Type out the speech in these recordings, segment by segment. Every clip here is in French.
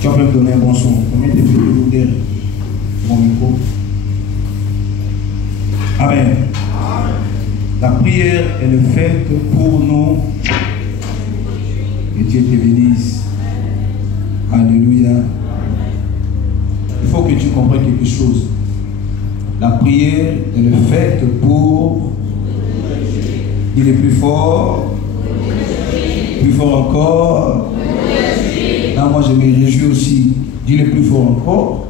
Tu vas me donner un bon son. Combien de fois derrière mon micro? Amen. La prière est faite pour nous. Et Dieu te bénisse. Alléluia. Il faut que tu comprennes quelque chose. La prière est faite pour. Il est plus fort. Plus fort encore. Là, moi, je me réjouis aussi. Dis-le plus fort encore.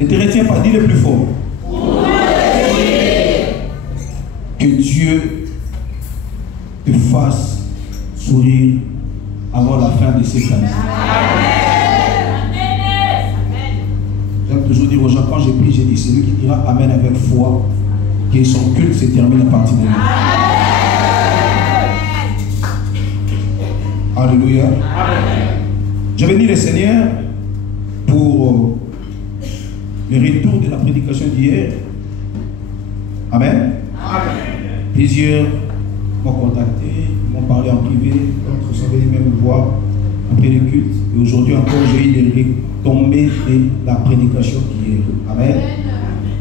Ne te retiens pas, dis-le plus fort. Que Dieu te fasse sourire avant la fin de cette année. J'aime toujours dire aux gens, quand je prie, je dis, celui qui dira Amen avec foi, que son culte se termine à partir de là. Alléluia. Je bénis le Seigneur pour le retour de la prédication d'hier. Amen. Plusieurs m'ont contacté, m'ont parlé en privé, d'autres sont venus même me voir après le culte. Et aujourd'hui encore, j'ai eu des retombées de la prédication d'hier. Amen.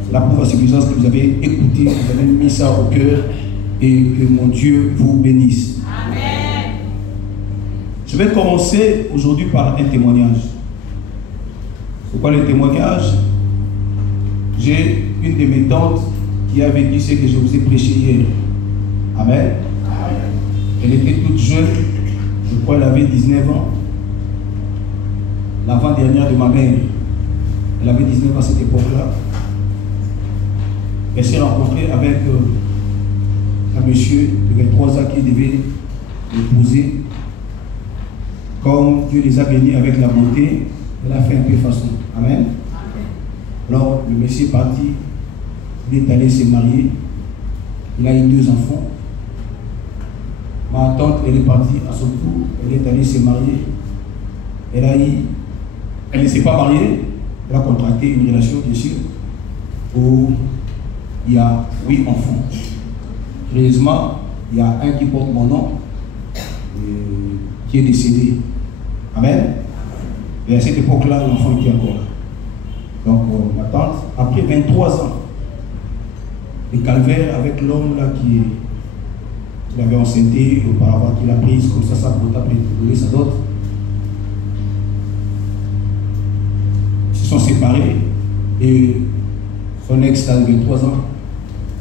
C'est là pour la suffisance que vous avez écouté, vous avez mis ça au cœur et que mon Dieu vous bénisse. Je vais commencer aujourd'hui par un témoignage. C'est quoi le témoignage? J'ai une de mes tantes qui a vécu ce que je vous ai prêché hier. Amen. Elle était toute jeune, je crois qu'elle avait 19 ans. L'avant-dernière de ma mère. Elle avait 19 ans à cette époque-là. Elle s'est rencontrée avec un monsieur de 23 ans qui devait l'épouser. Comme Dieu les a bénis avec la beauté, elle a fait un peu façon. Amen. Alors, le monsieur est parti, il est allé se marier, il a eu 2 enfants. Ma tante, elle est partie à son tour, elle est allée se marier. Elle ne s'est pas mariée, elle a contracté une relation, bien sûr, où il y a 8 enfants. Heureusement, il y a un qui porte mon nom, qui est décédé. Amen. Et à cette époque-là, l'enfant était encore là. Donc, ma tante, après 23 ans de calvaire avec l'homme là qui l'avait enceinté, auparavant qu'il a prise comme ça, pour après donner sa dot, ils se sont séparés et son ex a 23 ans.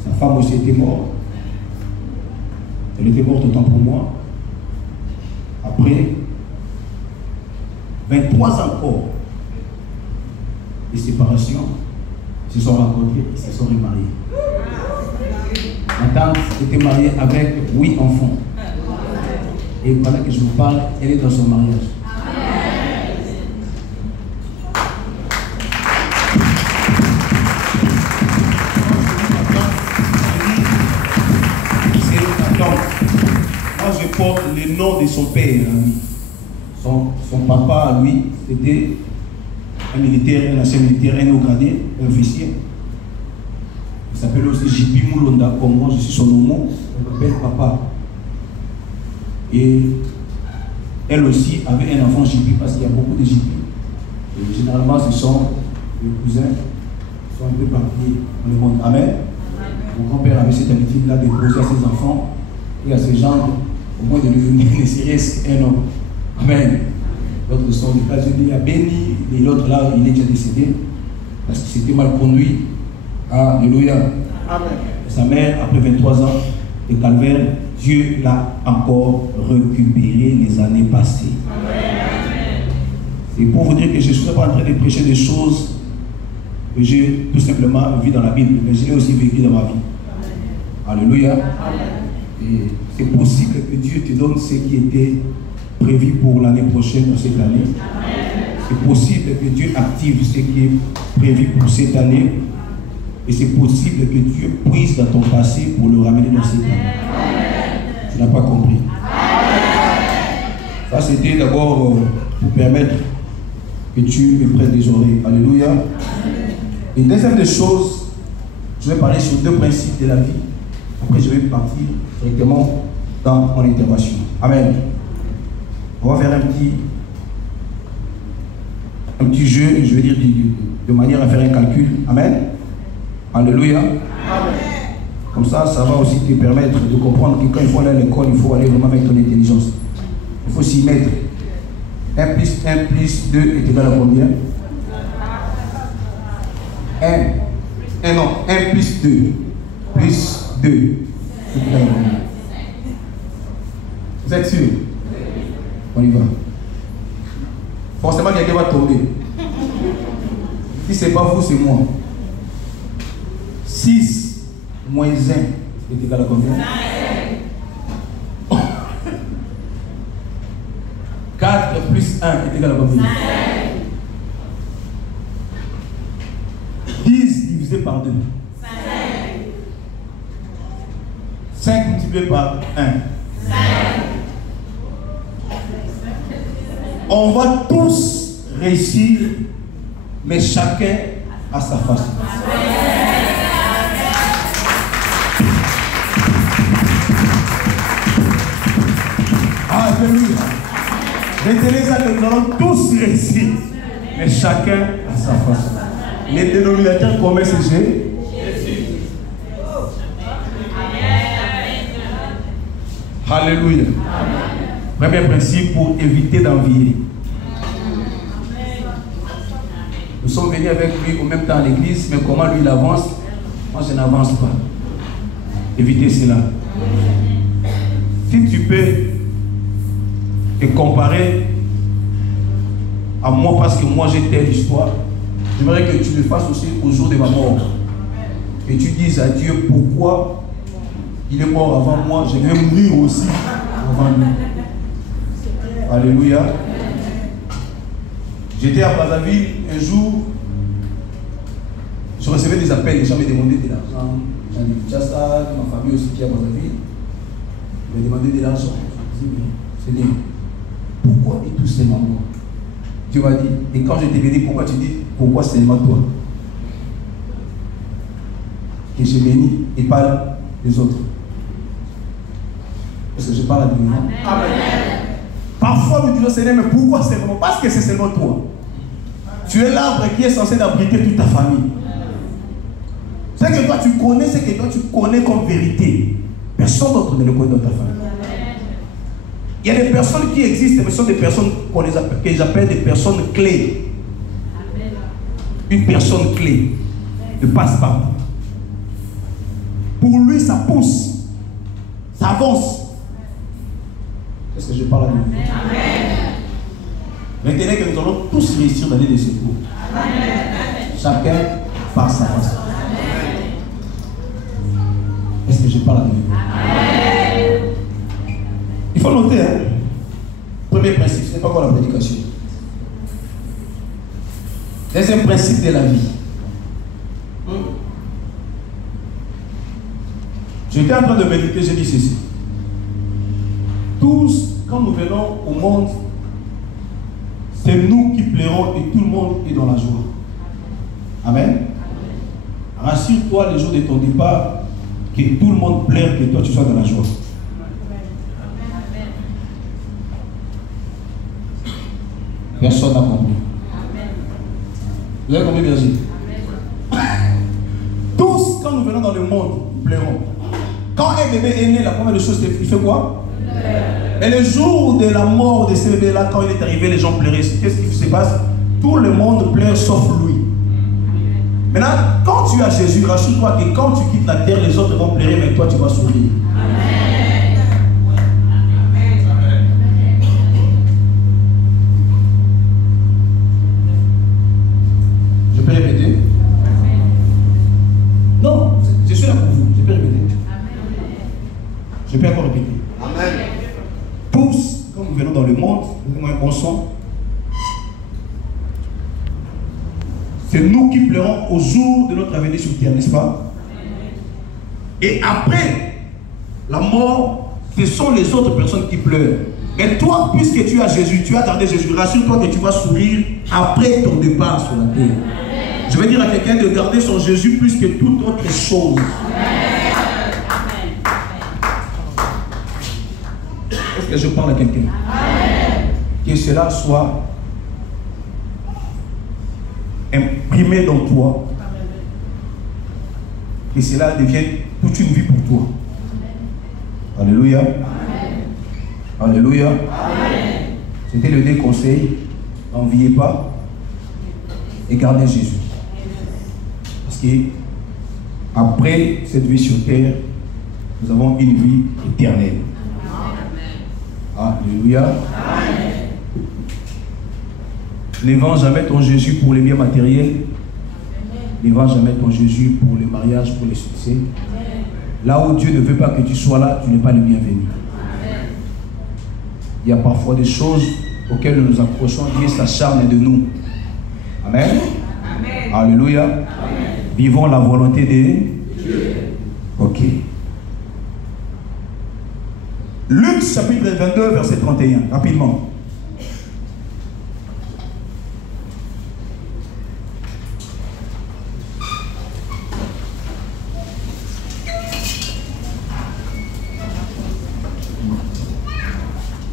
Sa femme aussi était morte. Elle était morte autant pour moi. Après 23 ans encore de séparation, ils se sont rencontrés, ils se sont remariés. Ma tante était mariée avec 8 enfants. Et pendant que je vous parle, elle est dans son mariage. C'est ma tante. Moi, je porte le nom de son père à lui. Son papa, lui, c'était un militaire, un ancien militaire, un haut gradé, un officier. Il s'appelle aussi Jibi Moulonda, comme moi, je suis son homo, on m'appelle papa. Et elle aussi avait un enfant Jibi, parce qu'il y a beaucoup de Jibi. Et généralement, ce sont les cousins qui sont un peu partis dans le monde. Amen. Mon grand-père avait cette habitude-là de poser à ses enfants et à ses gens, au moins de devenir ne serait-ce qu'un homme. Amen. L'autre sont des États-Unis à béni, et l'autre là, il est déjà décédé parce qu'il s'était mal conduit. Alléluia. Amen. Sa mère, après 23 ans de calvaire, Dieu l'a encore récupéré les années passées. Amen. C'est pour vous dire que je ne suis pas en train de prêcher des choses que j'ai tout simplement vues dans la Bible, mais je l'ai aussi vécu dans ma vie. Amen. Alléluia. Amen. Et c'est possible que Dieu te donne ce qui était prévu pour l'année prochaine ou cette année. C'est possible que Dieu active ce qui est prévu pour cette année. Et c'est possible que Dieu puise dans ton passé pour le ramener dans cette année. Tu n'as pas compris. Ça, c'était d'abord pour permettre que tu me prennes des oreilles. Alléluia. Et deuxième des choses, je vais parler sur 2 principes de la vie. Après, je vais partir directement dans mon intervention. Amen. On va faire un petit petit jeu, je veux dire, de manière à faire un calcul. Amen. Alléluia. Amen. Comme ça va aussi te permettre de comprendre que quand il faut aller à l'école, il faut aller vraiment avec ton intelligence. Il faut s'y mettre. 1 plus 1 plus 2 est égal à combien? 1 plus 2 plus 2 est égal à combien? Vous êtes sûr? On y va. Forcément, quelqu'un va tomber. Si ce n'est pas vous, c'est moi. 6 moins 1 est égal à combien? 4 plus 1 est égal à combien? 10 divisé par 2. 5 multiplié par 1. On va tous réussir, mais chacun à sa façon. Alléluia. Retenez ça que nous allons tous réussir, mais chacun à sa façon. Les dénominateurs communs, c'est Jésus. Alléluia. Premier principe pour éviter d'envier. Nous sommes venus avec lui au même temps à l'église, mais comment lui il avance, moi je n'avance pas. Évitez cela. Si tu peux te comparer à moi parce que moi j'ai telle histoire, j'aimerais que tu le fasses aussi au jour de ma mort. Et tu dises à Dieu pourquoi il est mort avant moi, je vais mourir aussi avant lui. Alléluia. J'étais à Brazzaville un jour, je recevais des appels, les gens me demandaient de l'argent. J'en ai déjà ça, ma famille aussi qui est à Brazzaville. Ils me demandaient de l'argent. Je dis, mais Seigneur, pourquoi et tout seulement moi? Dieu m'a dit, et quand je t'ai béni, pourquoi tu dis, pourquoi seulement toi? Que je bénis et parle des autres. Parce que je parle à Dieu. Amen. Parfois, nous disons, Seigneur, mais pourquoi seulement? Parce que c'est seulement toi. Tu es l'arbre qui est censé abriter toute ta famille. Ce que toi tu connais, c'est que toi tu connais comme vérité. Personne d'autre ne le connaît dans ta famille. Il y a des personnes qui existent, mais ce sont des personnes que j'appelle des personnes clés. Une personne clé ne passe pas. Pour lui, ça pousse, ça avance. Est-ce que je parle à Dieu? Maintenant que nous allons tous réussir dans les secours. Chacun par sa façon. Est-ce que je parle à Dieu? Il faut noter, hein? Premier principe, ce n'est pas encore la prédication. Deuxième principe de la vie. J'étais en train de méditer, j'ai dit ceci. Tous, quand nous venons au monde, c'est nous qui pleurons et tout le monde est dans la joie. Amen. Rassure-toi le jour de ton départ que tout le monde pleure, que toi tu sois dans la joie. Personne n'a compris. Vous avez compris, Virginie? Tous, quand nous venons dans le monde, nous pleurons. Quand un bébé est né, la première des choses, il fait quoi? Et le jour de la mort de ce bébé-là, quand il est arrivé, les gens pleuraient. Qu'est-ce qui se passe? Tout le monde pleure sauf lui. Maintenant, quand tu as Jésus, rassure-toi que quand tu quittes la terre, les autres vont pleurer, mais toi tu vas sourire. Amen. Je peux répéter? Non, je suis là pour vous. Je peux répéter. Je peux encore répéter. Amen. Tous, quand nous venons dans le monde, donnez-moi un bon son. C'est nous qui pleurons au jour de notre venue sur terre, n'est-ce pas? Et après la mort, ce sont les autres personnes qui pleurent. Mais toi, puisque tu as Jésus, tu as gardé Jésus, rassure-toi que tu vas sourire après ton départ sur la terre. Je vais dire à quelqu'un de garder son Jésus plus que toute autre chose. Est-ce que je parle à quelqu'un? Que cela soit exprimer dans toi. Et cela devient toute une vie pour toi. Alléluia. Alléluia. C'était le dernier conseil. N'enviez pas et gardez Jésus. Parce que après cette vie sur terre, nous avons une vie éternelle. Alléluia. Ne vends jamais ton Jésus pour les biens matériels. Ne vends jamais ton Jésus pour le mariage, pour les succès. Là où Dieu ne veut pas que tu sois là, tu n'es pas le bienvenu. Il y a parfois des choses auxquelles nous nous accrochons. Dieu s'acharne de nous. Amen. Amen. Alléluia. Amen. Vivons la volonté de Dieu. Ok. Luc chapitre 22, verset 31. Rapidement.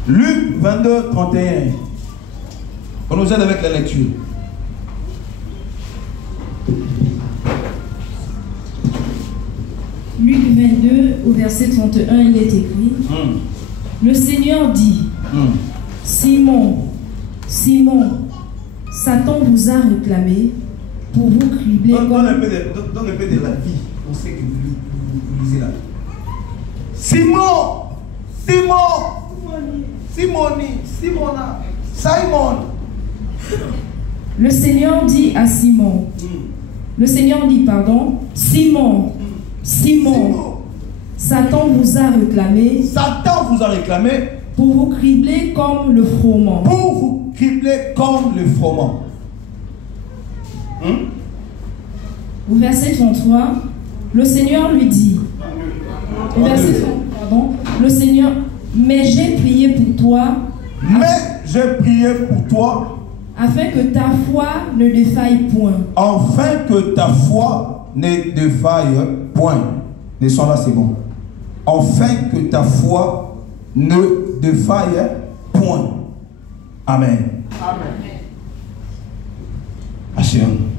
Luc 22, 31. On nous aide avec la lecture. Luc 22, au verset 31, il est écrit Le Seigneur dit Simon, Simon, Satan vous a réclamé pour vous cribler comme... Donne un peu de la vie. On sait que vous lisez là. Simon, Simon, Simoni, Simona, Simon. Le Seigneur dit à Simon, le Seigneur dit, pardon, Simon, Simon, Satan vous a réclamé. Satan vous a réclamé pour vous cribler comme le froment. Pour vous cribler comme le froment. Au verset 33, le Seigneur lui dit, au verset 33, pardon, le Seigneur, mais j'ai prié pour toi. Mais j'ai prié pour toi. Afin que ta foi ne défaille point. Afin que ta foi ne défaille point. Laissons là, c'est bon. Afin que ta foi ne défaille point. Amen. Amen. Asseyons-nous.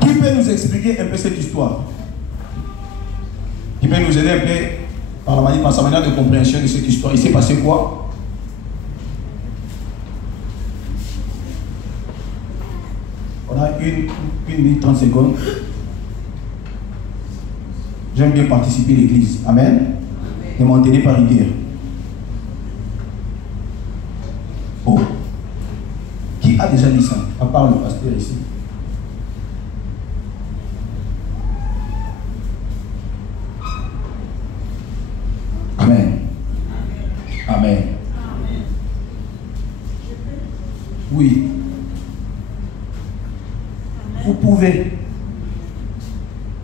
Qui peut nous expliquer un peu cette histoire? Qui peut nous aider un peu par sa manière de compréhension de cette histoire? Il s'est passé quoi? On a une minute 30 secondes. J'aime bien participer à l'église. Amen. Ne m'en tenez pas rigueur. Oh. Qui a déjà dit ça? À part le pasteur ici. Amen. Amen. Oui. Vous pouvez.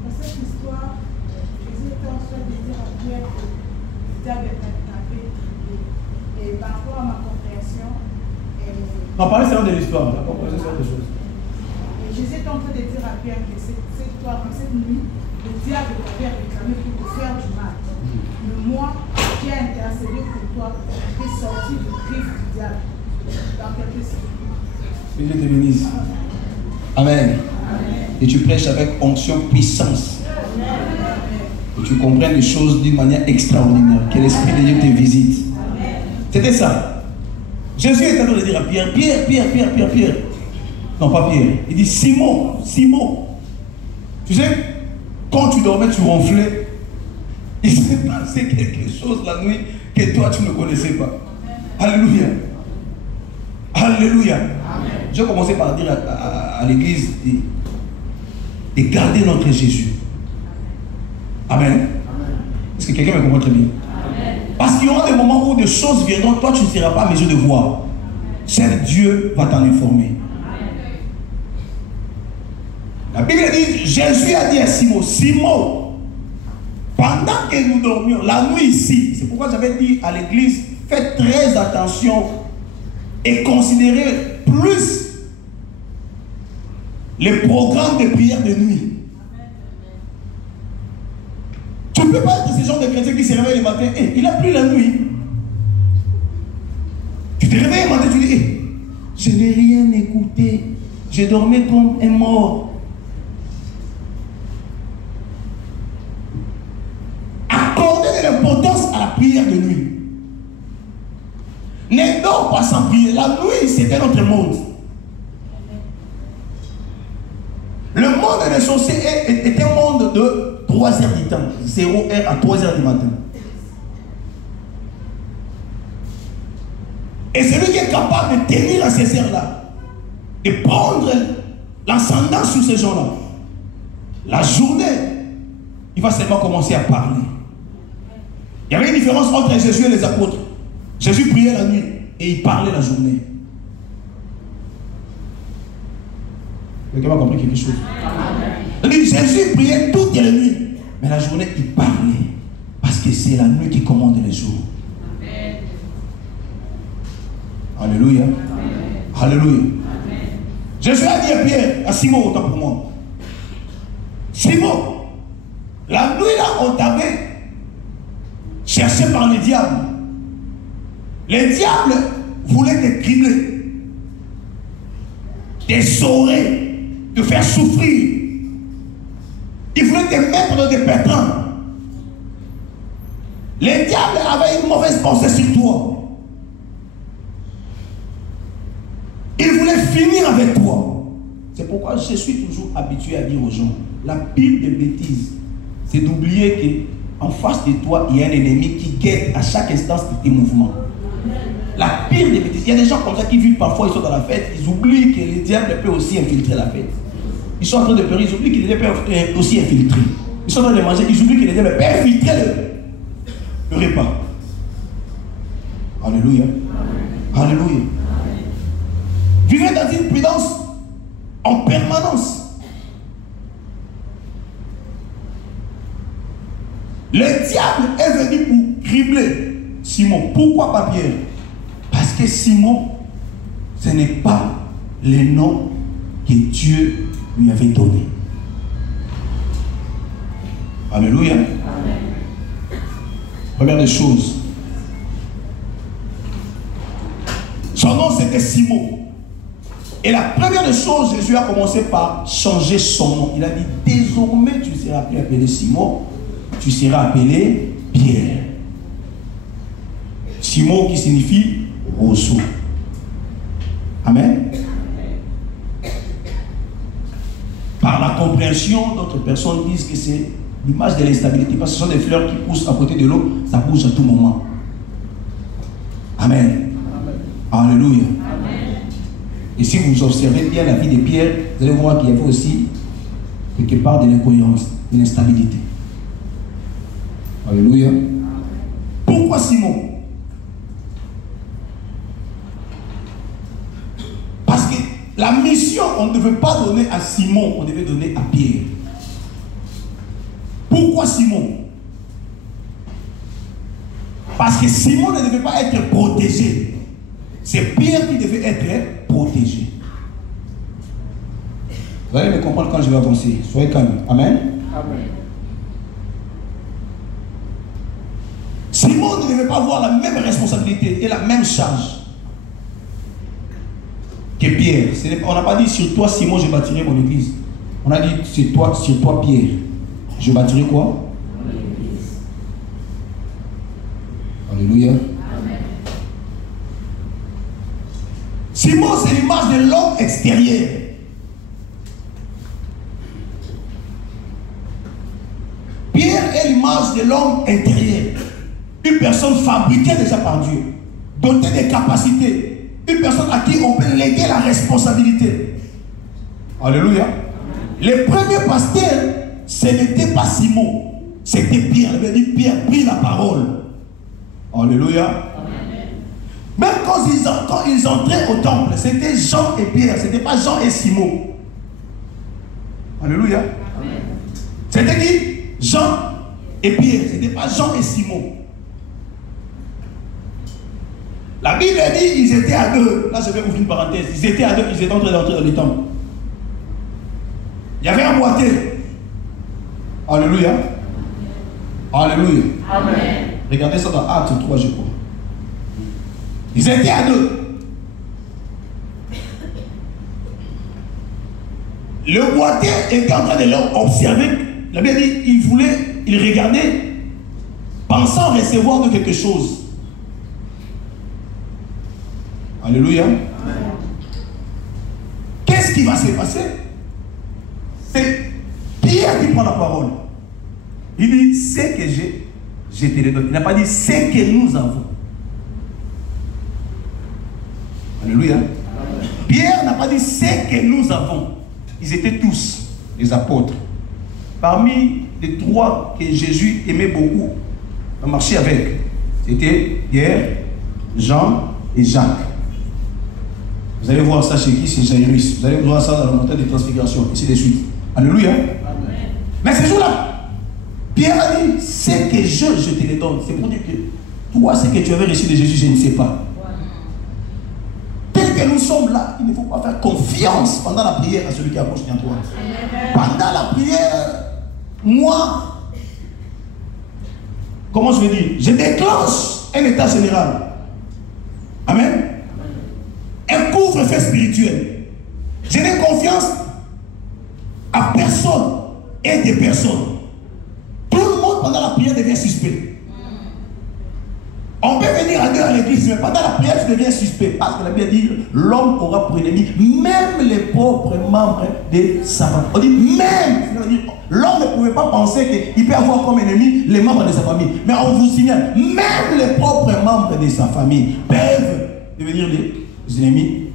Dans cette histoire, Jésus était en train de dire à Pierre que le diable est attrapé. Et par rapport à ma compréhension, Non, parlez seulement de l'histoire. La compréhension c'est autre chose. et Jésus était en train de dire à Pierre que cette nuit, le diable t'avait réclamé pour te faire du mal. Mais moi, qui ai intercédé pour toi, tu es sorti du griffe du diable. Dans quelques secondes. Que Dieu te bénisse. Amen. Et tu prêches avec onction, puissance. Et tu comprends les choses d'une manière extraordinaire. Que l'Esprit de Dieu te visite. C'était ça. Jésus est en train de dire à Pierre, Pierre. Non, pas Pierre. Il dit Simon, Simon. Tu sais, quand tu dormais, tu ronflais. Il s'est passé quelque chose la nuit que toi, tu ne connaissais pas. Alléluia. Alléluia. Je vais commencer par dire à l'église de garder notre Jésus. Amen. Est-ce que quelqu'un me comprend très bien? Amen. Parce qu'il y aura des moments où des choses viendront, toi tu ne seras pas en mesure de voir. Seul Dieu va t'en informer. Amen. La Bible dit, Jésus a dit à Simon, Simon, pendant que nous dormions, la nuit ici, c'est pourquoi j'avais dit à l'église, faites très attention et considérez plus les programmes de prière de nuit. Tu ne peux pas être ce genre de chrétien qui se réveille le matin. Il a pris la nuit. te réveilles un matin, tu dis, je n'ai rien écouté. Je dormais comme un mort. Accordez de l'importance à la prière de nuit. Ne dors pas sans prier. La nuit, c'était notre monde. Le monde des sorciers est un monde de 3 heures du temps. 0 heure à 3 heures du matin. Et celui qui est capable de tenir à ces heures-là, de prendre l'ascendant sur ces gens-là, la journée, il va seulement commencer à parler. Il y avait une différence entre Jésus et les apôtres. Jésus priait la nuit et il parlait la journée. Quelqu'un a compris quelque chose? Jésus priait toutes les nuits, mais la journée il parlait. Parce que c'est la nuit qui commande les jours. Alléluia. Amen. Alléluia. Amen. Jésus a dit à Pierre, à Simon, autant pour moi. Simon, la nuit là, on t'avait cherché par les diables. Les diables voulaient te cribler, t'essorer, te faire souffrir. Ils voulaient te mettre dans des pétrins. Les diables avaient une mauvaise pensée sur toi. Il voulait finir avec toi. C'est pourquoi je suis toujours habitué à dire aux gens, la pire des bêtises, c'est d'oublier qu'en face de toi, il y a un ennemi qui guette à chaque instant de tes mouvements. La pire des bêtises. Il y a des gens comme ça qui vivent parfois, ils sont dans la fête, ils oublient que les diables peuvent aussi infiltrer la fête. Ils sont en train de pleurer, ils oublient que les diables peuvent aussi infiltrer. Ils sont en train de manger, ils oublient que les diables peuvent infiltrer le repas. Alléluia. Alléluia. Vivez dans une prudence en permanence. Le diable est venu pour cribler Simon. Pourquoi pas Pierre? Parce que Simon, ce n'est pas le nom que Dieu lui avait donné. Alléluia. Amen. Première des choses. Son nom c'était Simon. Et la première des choses, Jésus a commencé par changer son nom. Il a dit, désormais tu seras plus appelé Simon, tu seras appelé Pierre. Simon qui signifie roseau. Amen. Par la compréhension, d'autres personnes disent que c'est l'image de l'instabilité. Parce que ce sont des fleurs qui poussent à côté de l'eau, ça bouge à tout moment. Amen. Amen. Alléluia. Amen. Et si vous observez bien la vie de Pierre, vous allez voir qu'il y avait aussi quelque part de l'incohérence, de l'instabilité. Alléluia. Pourquoi Simon? Parce que la mission, on ne devait pas donner à Simon, on devait donner à Pierre. Pourquoi Simon? Parce que Simon ne devait pas être protégé. C'est Pierre qui devait être protégé. Vous allez me comprendre quand je vais avancer. Soyez calme. Amen. Amen. Simon ne devait pas avoir la même responsabilité et la même charge que Pierre. On n'a pas dit sur toi Simon je bâtirai mon église. On a dit sur toi Pierre. Je bâtirai quoi? Mon église. Alléluia. Simon, c'est l'image de l'homme extérieur. Pierre est l'image de l'homme intérieur. Une personne fabriquée déjà par Dieu, dotée de capacités. Une personne à qui on peut léguer la responsabilité. Alléluia. Le premier pasteur, ce n'était pas Simon, c'était Pierre. Il avait dit Pierre prit la parole. Alléluia. Même quand ils entraient au temple, c'était Jean et Pierre, ce n'était pas Jean et Simon. Alléluia. C'était qui? Jean et Pierre, ce n'était pas Jean et Simon. La Bible dit ils étaient à deux. Là, je vais ouvrir une parenthèse. Ils étaient à deux, ils étaient en train d'entrer dans le temple. Il y avait un boîtier. Alléluia. Alléluia. Amen. Regardez ça dans Actes 3, je crois. Ils étaient à deux. Le boiteux était en train de l'observer. La Bible dit, il regardait, pensant recevoir de quelque chose. Alléluia. Qu'est-ce qui va se passer? C'est Pierre qui prend la parole. Il dit, ce que j'ai, je te le donne. Il n'a pas dit ce que nous avons. Alléluia. Pierre n'a pas dit ce que nous avons. Ils étaient tous les apôtres. Parmi les trois que Jésus aimait beaucoup, à marcher avec, c'était Pierre, Jean et Jacques. Vous allez voir ça chez qui? C'est Jairus. Vous allez voir ça dans la montagne de transfiguration, ainsi de suite. Alléluia. Amen. Mais ce jour-là, Pierre a dit, ce que je te le donne. C'est pour dire que toi, ce que tu avais reçu de Jésus, je ne sais pas. Tel que nous sommes là, il ne faut pas faire confiance pendant la prière à celui qui approche de toi. Pendant la prière, moi, comment je vais dire, je déclenche un état général. Amen. Un couvre-feu spirituel. Je n'ai confiance à personne et des personnes. Tout le monde pendant la prière devient suspect. On peut venir à Dieu à l'église, mais pendant la prière, tu deviens suspect. Parce que la Bible dit, l'homme aura pour ennemi même les propres membres de sa famille. On dit même. L'homme ne pouvait pas penser qu'il peut avoir comme ennemi les membres de sa famille. Mais on vous signale, même les propres membres de sa famille peuvent devenir les ennemis.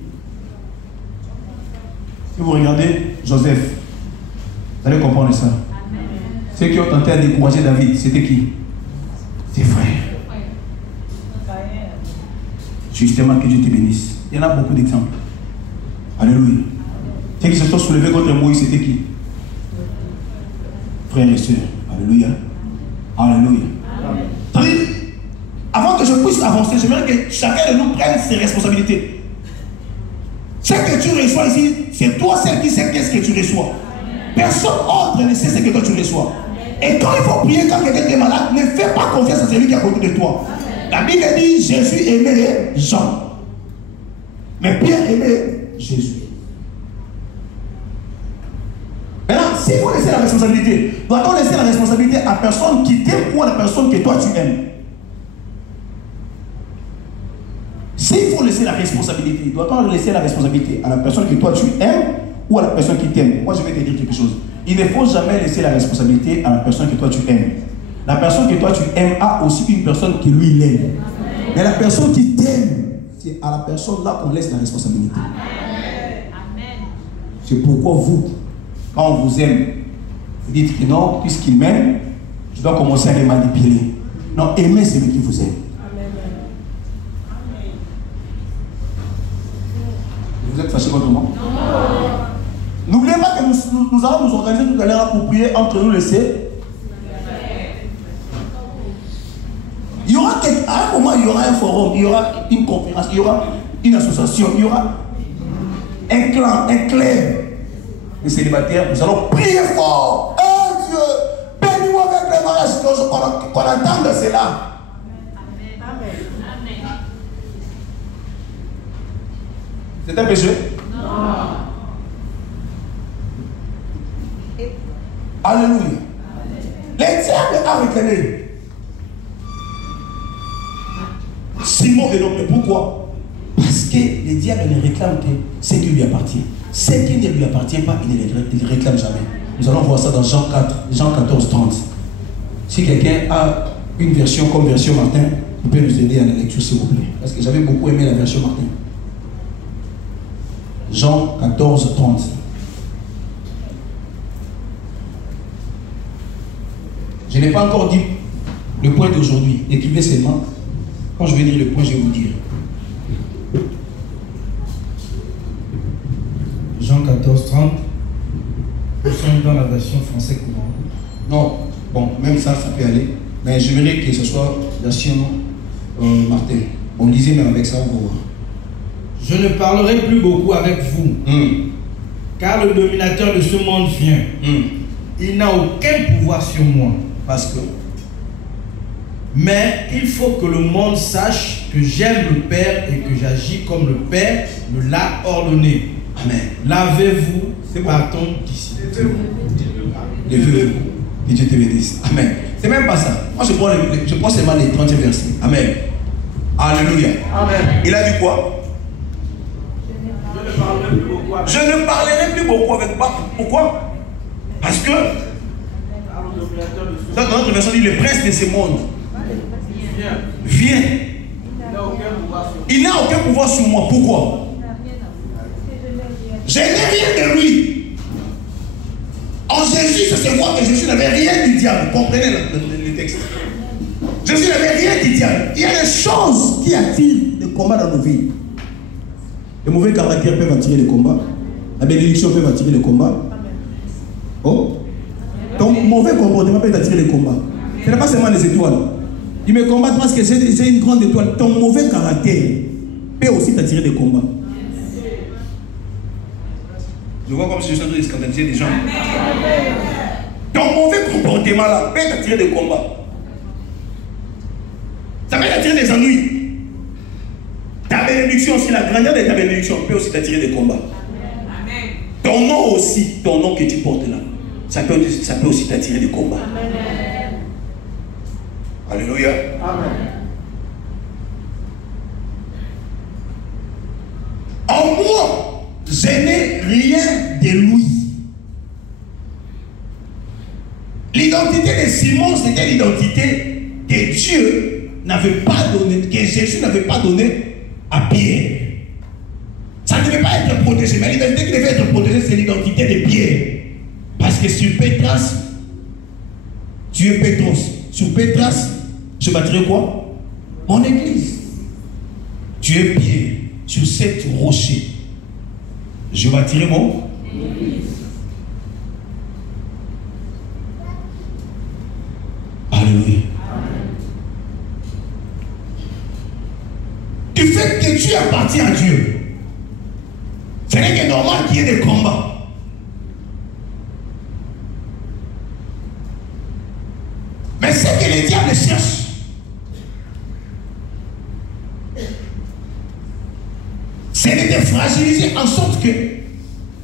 Si vous regardez Joseph, vous allez comprendre ça. Ceux qui ont tenté à décourager David, c'était qui? Ses frères. Justement, que Dieu te bénisse. Il y en a beaucoup d'exemples. Alléluia. Ceux qui se sont soulevés contre Moïse, c'était qui? Frères et sœurs. Alléluia. Alléluia. Amen. Avant que je puisse avancer, j'aimerais que chacun de nous prenne ses responsabilités. Ce que tu reçois ici, c'est toi celle qui sait qu'est-ce que tu reçois. Personne autre ne sait ce que toi tu reçois. Et quand il faut prier, quand quelqu'un est malade, ne fais pas confiance à celui qui est à côté de toi. La Bible dit Jésus aimait Jean. Mais Pierre aimait Jésus. Maintenant, s'il faut laisser la responsabilité, doit-on laisser la responsabilité à la personne qui t'aime ou à la personne que toi tu aimes? S'il faut laisser la responsabilité, doit-on laisser la responsabilité à la personne que toi tu aimes ou à la personne qui t'aime? Moi je vais te dire quelque chose. Il ne faut jamais laisser la responsabilité à la personne que toi tu aimes. La personne que toi tu aimes a aussi une personne qui lui l'aime. Mais la personne qui t'aime, c'est à la personne là qu'on laisse la responsabilité. C'est pourquoi vous, quand on vous aime, vous dites que non, puisqu'il m'aime, je dois commencer à les manipuler. Non, aimez celui qui vous aime. Vous êtes fâché contre moi? Non. N'oubliez pas que nous allons nous organiser tout à l'heure pour prier entre nous laisser. Il y aura à un moment, il y aura un forum, il y aura une conférence, il y aura une association, il y aura un clan, un clerc. Les célibataires, nous allons prier fort. Oh Dieu, bénis-moi avec le mariage, qu'on entende cela. Amen. C'est un péché? Non. Alléluia. Les diables a réclamé Simon et l'homme. Pourquoi? Parce que les diables ne réclament que ce qui lui appartient. Ce qui ne lui appartient pas, il ne réclame jamais. Nous allons voir ça dans Jean 14, 30. Si quelqu'un a une version comme version Martin, vous pouvez nous aider à la lecture s'il vous plaît. Parce que j'avais beaucoup aimé la version Martin. Jean 14, 30. Je n'ai pas encore dit le point d'aujourd'hui. Écrivez seulement. Quand je vais dire le point, je vais vous dire. Jean 14, 30. Nous sommes dans la version français courant. Non, bon, même ça peut aller. Mais j'aimerais que ce soit version Martin. On lisait même avec ça, on va voir. Je ne parlerai plus beaucoup avec vous, car le dominateur de ce monde vient. Il n'a aucun pouvoir sur moi. Parce que. Mais il faut que le monde sache que j'aime le Père et que j'agis comme le Père me l'a ordonné. Amen. Lavez-vous, partons d'ici. Levez-vous. Que Dieu te bénisse. Amen. C'est même pas ça. Moi, je prends seulement les 30 versets. Amen. Alléluia. Amen. Il a dit quoi? Je ne parlerai plus beaucoup avec moi. Pourquoi? Parce que dans notre version dit le prince de ce monde vient. Il n'a aucun pouvoir sur moi. Pourquoi? Je n'ai rien de lui. En Jésus, ça se voit que Jésus n'avait rien du diable. Comprenez le texte. Jésus n'avait rien du diable. Il y a des choses qui attirent le combat dans nos vies. Le mauvais caractère peut attirer le combat. La bénédiction peut attirer le combat. Oh. Ton mauvais comportement peut attirer le combat. Ce n'est pas seulement les étoiles. Ils me combattent parce que j'ai une grande étoile. Ton mauvais caractère peut aussi t'attirer des combats. Je vois comme si je suis en train de scandaliser les gens. Ton mauvais comportement là peut t'attirer des combats. Ça peut t'attirer des ennuis. Ta bénédiction aussi, la grandeur de ta bénédiction peut aussi t'attirer des combats. Ton nom aussi, ton nom que tu portes là, ça peut aussi t'attirer des combats. Alléluia. Amen. En moi, je n'ai rien de lui. L'identité de Simon, c'était l'identité que Dieu n'avait pas donnée, que Jésus n'avait pas donnée à Pierre. Ça ne devait pas être protégé, mais l'identité qui devait être protégée, c'est l'identité de Pierre. Parce que sur Pétras, tu es Pétros. Sur Pétras, je bâtirai quoi? Mon église. Tu es Pierre. Sur cette rocher, je bâtirai mon église. Alléluia. Du fait que tu appartiens à Dieu, ce n'est que normal qu'il y ait des combats. Mais ce que les diables cherchent, c'est de te fragiliser en sorte que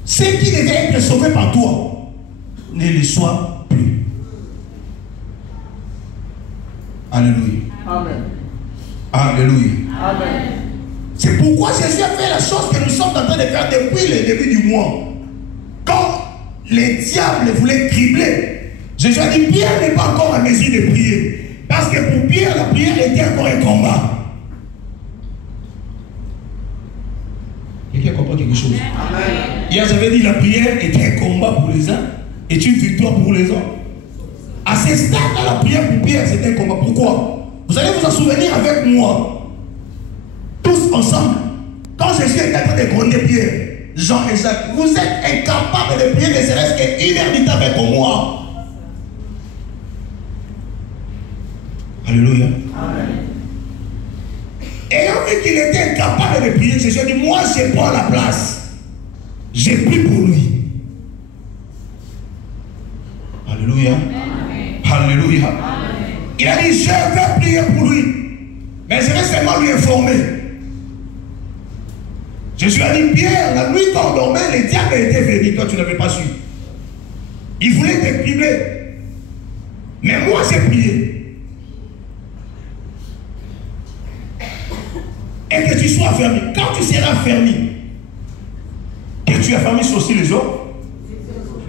ce qui devait être sauvé par toi ne le soit plus. Alléluia. Amen. Alléluia. Amen. C'est pourquoi Jésus a fait la chose que nous sommes en train de faire depuis le début du mois. Quand les diables voulaient tribler, Jésus a dit Pierre n'est pas encore à mesure de prier. Parce que pour Pierre, la prière était encore un combat. Quelqu'un comprend quelque chose? Amen. Hier, j'avais dit la prière était un combat pour les uns et une victoire pour les autres. À ce stade, la prière pour Pierre, c'était un combat. Pourquoi? Vous allez vous en souvenir avec moi. Tous ensemble. Quand Jésus est en train de gronder Pierre, Jean et Jacques, vous êtes incapables de prier ne serait-ce qu'une heure du temps avec moi. Alléluia. Amen. Ayant vu qu'il était incapable de prier, Jésus a dit, moi je prends la place. J'ai pris pour lui. Alléluia. Amen. Alléluia. Amen. Il a dit, je vais prier pour lui. Mais je vais seulement lui informer. Jésus a dit, Pierre, la nuit quand on dormait, les diables étaient venus. Toi, tu n'avais pas su. Il voulait te cribler. Mais moi, j'ai prié. Et que tu sois fermé. Quand tu seras fermé, que tu as fermé aussi les autres.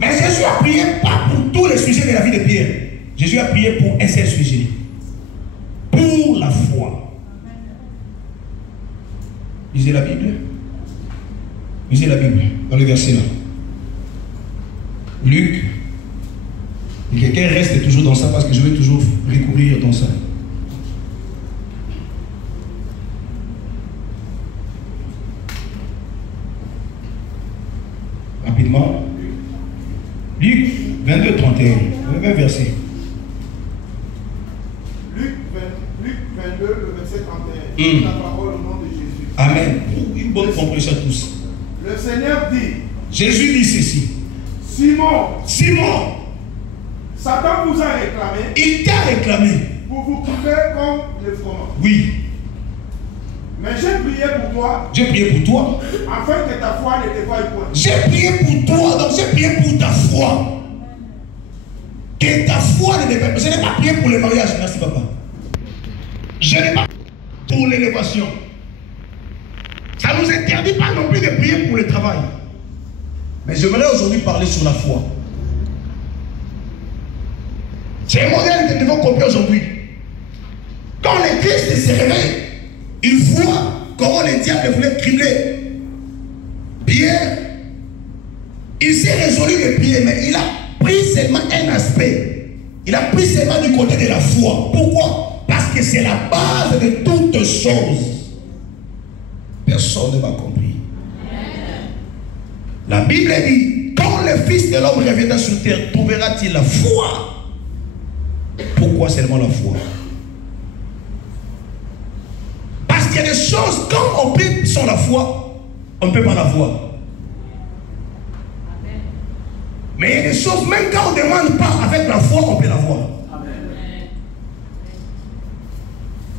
Mais Jésus a prié pas pour tous les sujets de la vie de Pierre. Jésus a prié pour un seul sujet. Pour la foi. Lisez la Bible. Lisez la Bible dans le verset là. Luc. Et quelqu'un reste toujours dans ça parce que je vais toujours recourir dans ça. Rapidement. Luc 22, 31. Le même verset. Luc 22, le verset 31. La parole au nom de Jésus. Amen. Une bonne compréhension à tous. Le Seigneur dit. Jésus dit ceci. Simon. Satan vous a réclamé. Il t'a réclamé. Pour vous couper comme le froment. Oui. Mais j'ai prié pour toi. J'ai prié pour toi. Afin que ta foi ne te voie point. J'ai prié pour toi, donc j'ai prié pour ta foi. Que ta foi ne te voie. Je n'ai pas prié pour le mariage, merci papa. Je n'ai pas prié pour l'élévation. Ça ne nous interdit pas non plus de prier pour le travail. Mais j'aimerais aujourd'hui parler sur la foi. C'est un modèle que nous devons copier aujourd'hui. Quand le Christ se réveille, il voit comment le diable voulait cribler Pierre. Il s'est résolu de prier, mais il a pris seulement un aspect. Il a pris seulement du côté de la foi. Pourquoi? Parce que c'est la base de toutes choses. Personne ne m'a compris. La Bible dit, quand le Fils de l'homme reviendra sur terre, trouvera-t-il la foi? Pourquoi seulement la foi? Parce qu'il y a des choses, quand on prie sans la foi, on ne peut pas la voir. Mais il y a des choses, même quand on ne demande pas avec la foi, on peut la voir.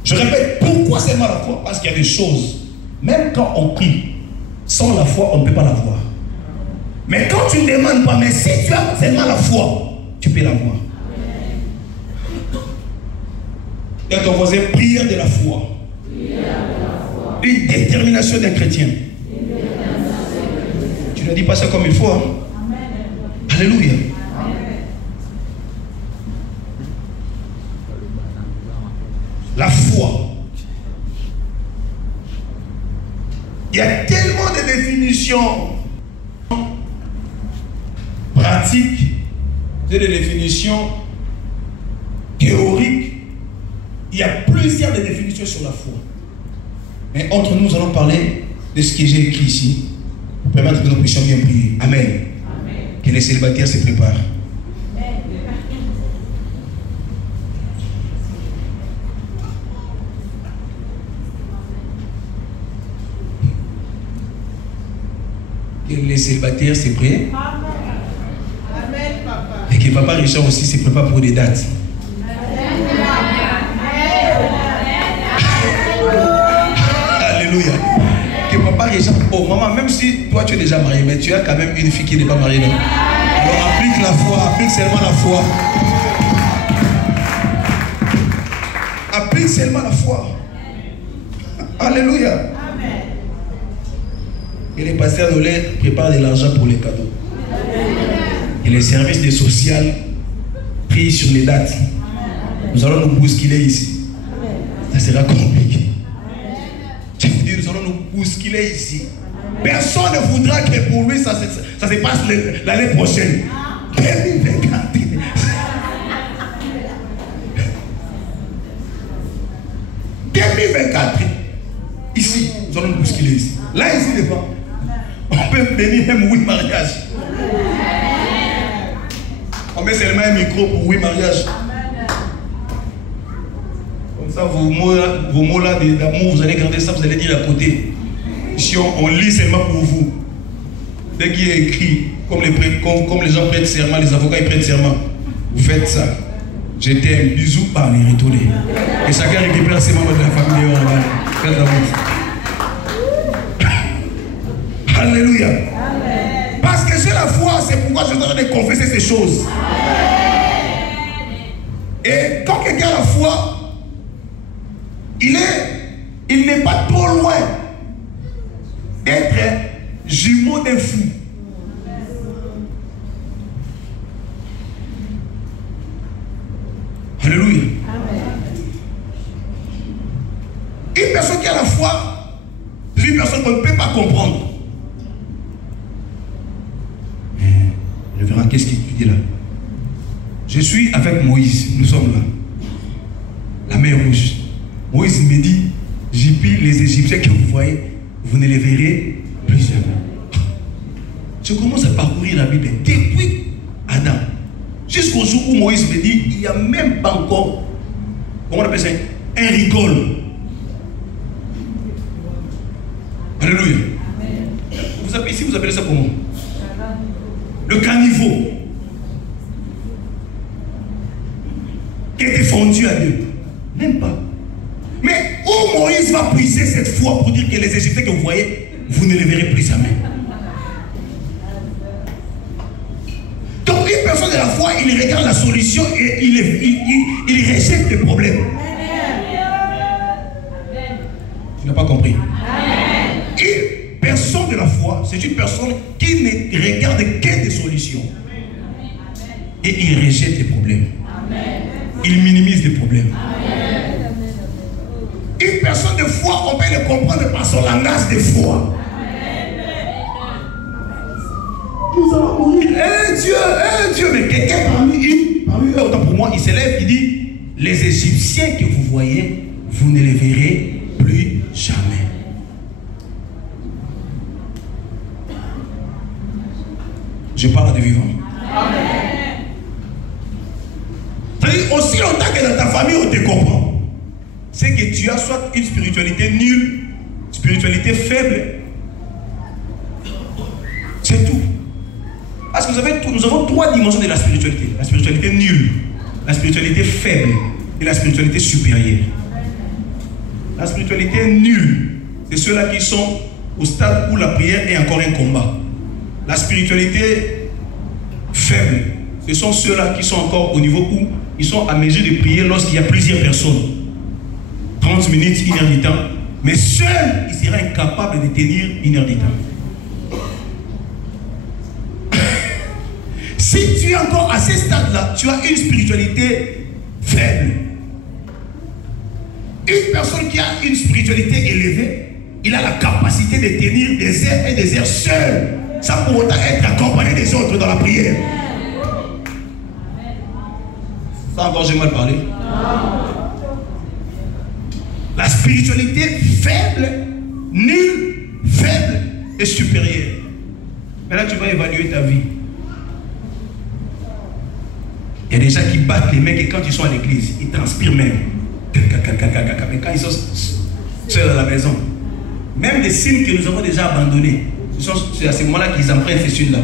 Je répète, pourquoi seulement la foi? Parce qu'il y a des choses, même quand on prie sans la foi, on ne peut pas la voir. Mais quand tu ne demandes pas, mais si tu as seulement la foi, tu peux la voir. Et ton voisin, prière de la foi. Une détermination d'un chrétien. Tu ne dis pas ça comme il faut. Hein? Alléluia. La foi. Il y a tellement de définitions pratiques, de définitions théoriques. Il y a plusieurs définitions sur la foi. Mais entre nous, nous allons parler de ce que j'ai écrit ici pour permettre que nous puissions bien prier. Amen. Amen. Que les célibataires se préparent. Amen. Que les célibataires se préparent. Amen, papa. Et que papa Richard aussi se prépare pour des dates. Alléluia. Que papa Richard, oh maman, même si toi tu es déjà marié, mais tu as quand même une fille qui n'est pas mariée. Non? Alors applique la foi, applique seulement la foi. Applique seulement la foi. Alléluia. Amen. Et les pasteurs nous les préparent de l'argent pour les cadeaux. Et les services de social prient sur les dates. Nous allons nous bousculer ici. Ça sera compliqué. Je vous dis, nous allons nous bousculer ici. Personne ne voudra que pour lui ça se passe l'année prochaine. 2024. 2024. Ici, nous allons nous bousculer ici. Là, ici, devant, on peut bénir même 8 mariages. On met seulement un micro pour 8 mariages. Comme ça, vos mots là d'amour, vous allez garder ça, vous allez dire à côté. Ici, on lit seulement pour vous. Dès qu'il est écrit, comme les gens prêtent serment, les avocats ils prêtent serment, vous faites ça. Je t'aime, bisous, par les retourner. Et chacun récupère ses membres de la famille. Faites l'amour. Alléluia. Amen. Parce que j'ai la foi, c'est pourquoi je suis en train de confesser ces choses. Amen. Et quand quelqu'un a la foi, il n'est pas trop loin d'être jumeau d'un fou. Alléluia. Amen. Une personne qui a la foi, c'est une personne qu'on ne peut pas comprendre. Je verrai qu'est-ce qu'il dit là. Je suis avec Moïse, nous sommes là. La mer rouge. Moïse me dit, j'ai pris les Égyptiens que vous voyez, vous ne les verrez plus jamais. Je commence à parcourir la Bible depuis Adam. Jusqu'au jour où Moïse me dit, il n'y a même pas encore, comment on appelle ça, un rigole. Alléluia. Vous appelez, ici, vous appelez ça comment? Le caniveau. Qui est défendu à Dieu. Même pas. Mais où Moïse va puiser cette foi pour dire que les Égyptiens que vous voyez, vous ne les verrez plus jamais. Donc une personne de la foi, il regarde la solution et il rejette le problème. Tu n'as pas compris? Une personne de la foi, c'est une personne qui ne regarde que des solutions. Et il rejette les problèmes. Il minimise les problèmes. Une personne de foi, on peut le comprendre par son langage de foi. Nous allons mourir. Dieu, mais quelqu'un parmi eux, autant pour moi, il s'élève, il dit, les Égyptiens que vous voyez, vous ne les verrez plus jamais. Je parle de vivant. C'est-à-dire, aussi longtemps que dans ta famille on te comprend, c'est que tu as soit une spiritualité nulle, spiritualité faible. C'est tout. Parce que nous avons trois dimensions de la spiritualité. La spiritualité nulle, la spiritualité faible et la spiritualité supérieure. La spiritualité nulle, c'est ceux-là qui sont au stade où la prière est encore un combat. La spiritualité faible, ce sont ceux-là qui sont encore au niveau où ils sont à mesure de prier lorsqu'il y a plusieurs personnes. 30 minutes, 1 heure du temps. Mais seul, il sera incapable de tenir 1 heure du temps. Si tu es encore à ce stade-là, tu as une spiritualité faible. Une personne qui a une spiritualité élevée, il a la capacité de tenir des heures et des heures seul, sans pour autant être accompagné des autres dans la prière. Ça encore, j'ai mal parlé. La spiritualité faible, nulle, faible et supérieure. Maintenant, tu vas évaluer ta vie. Il y a des gens qui battent les mecs et quand ils sont à l'église, ils transpirent même. Mais quand ils sont seuls à la maison, même des signes que nous avons déjà abandonnés, c'est à ce moment-là qu'ils empruntent ces signes-là.